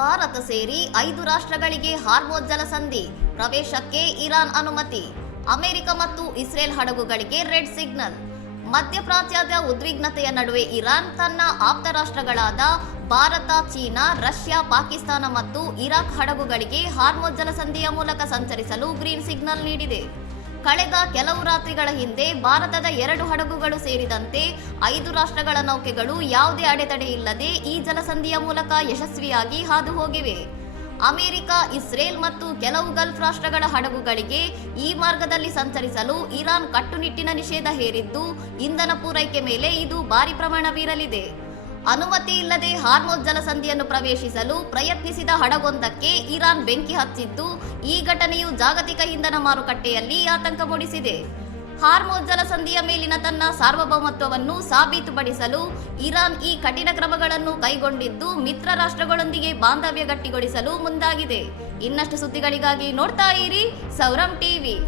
ಭಾರತ ಸೇರಿ 5 ರಾಷ್ಟ್ರಗಳಿಗೆ ಹಾರ್ಮೋಜ್ ಜಲಸಂಧಿ ಪ್ರವೇಶಕ್ಕೆ ಇರಾನ್ ಅನುಮತಿ. ಅಮೆರಿಕ ಮತ್ತು ಇಸ್ರೇಲ್ ಹಡಗುಗಳಿಗೆ ರೆಡ್ ಸಿಗ್ನಲ್. ಮಧ್ಯಪ್ರಾಚ್ಯದ ಉದ್ವಿಗ್ನತೆಯ ನಡುವೆ ಇರಾನ್ ತನ್ನ ಆಪ್ತ ರಾಷ್ಟ್ರಗಳಾದ ಭಾರತ, ಚೀನಾ, ರಷ್ಯಾ, ಪಾಕಿಸ್ತಾನ ಮತ್ತು ಇರಾಕ್ ಹಡಗುಗಳಿಗೆ ಹಾರ್ಮೋಜ್ ಜಲಸಂಧಿಯ ಮೂಲಕ ಸಂಚರಿಸಲು ಗ್ರೀನ್ ಸಿಗ್ನಲ್ ನೀಡಿದೆ. ಕಳೆದ ಕೆಲವು ರಾತ್ರಿಗಳ ಹಿಂದೆ ಭಾರತದ 2 ಹಡಗುಗಳು ಸೇರಿದಂತೆ 5 ರಾಷ್ಟ್ರಗಳ ನೌಕೆಗಳು ಯಾವುದೇ ಅಡೆತಡೆ ಇಲ್ಲದೆ ಈ ಜಲಸಂಧಿಯ ಮೂಲಕ ಯಶಸ್ವಿಯಾಗಿ ಹಾದು ಹೋಗಿವೆ. ಅಮೆರಿಕ, ಇಸ್ರೇಲ್ ಮತ್ತು ಕೆಲವು ಗಲ್ಫ್ ರಾಷ್ಟ್ರಗಳ ಹಡಗುಗಳಿಗೆ ಈ ಮಾರ್ಗದಲ್ಲಿ ಸಂಚರಿಸಲು ಇರಾನ್ ಕಟ್ಟುನಿಟ್ಟಿನ ನಿಷೇಧ ಹೇರಿದ್ದು, ಇಂಧನ ಪೂರೈಕೆ ಮೇಲೆ ಇದು ಭಾರಿ ಪ್ರಮಾಣ ಬೀರಲಿದೆ. ಅನುಮತಿ ಇಲ್ಲದೆ ಹಾರ್ಮೋಜ್ ಜಲಸಂಧಿಯನ್ನು ಪ್ರವೇಶಿಸಲು ಪ್ರಯತ್ನಿಸಿದ ಹಡಗೊಂದಕ್ಕೆ ಇರಾನ್ ಬೆಂಕಿ ಹಚ್ಚಿದ್ದು, ಈ ಘಟನೆಯು ಜಾಗತಿಕ ಇಂಧನ ಮಾರುಕಟ್ಟೆಯಲ್ಲಿ ಆತಂಕ ಮೂಡಿಸಿದೆ. ಹಾರ್ಮೋಜ್ ಜಲಸಂಧಿಯ ಮೇಲಿನ ತನ್ನ ಸಾರ್ವಭೌಮತ್ವವನ್ನು ಸಾಬೀತುಪಡಿಸಲು ಇರಾನ್ ಈ ಕಠಿಣ ಕ್ರಮಗಳನ್ನು ಕೈಗೊಂಡಿದ್ದು, ಮಿತ್ರ ರಾಷ್ಟ್ರಗಳೊಂದಿಗೆ ಬಾಂಧವ್ಯ ಗಟ್ಟಿಗೊಳಿಸಲು ಮುಂದಾಗಿದೆ. ಇನ್ನಷ್ಟು ಸುದ್ದಿಗಳಿಗಾಗಿ ನೋಡ್ತಾ ಇರಿ ಸೌರಂ ಟಿವಿ.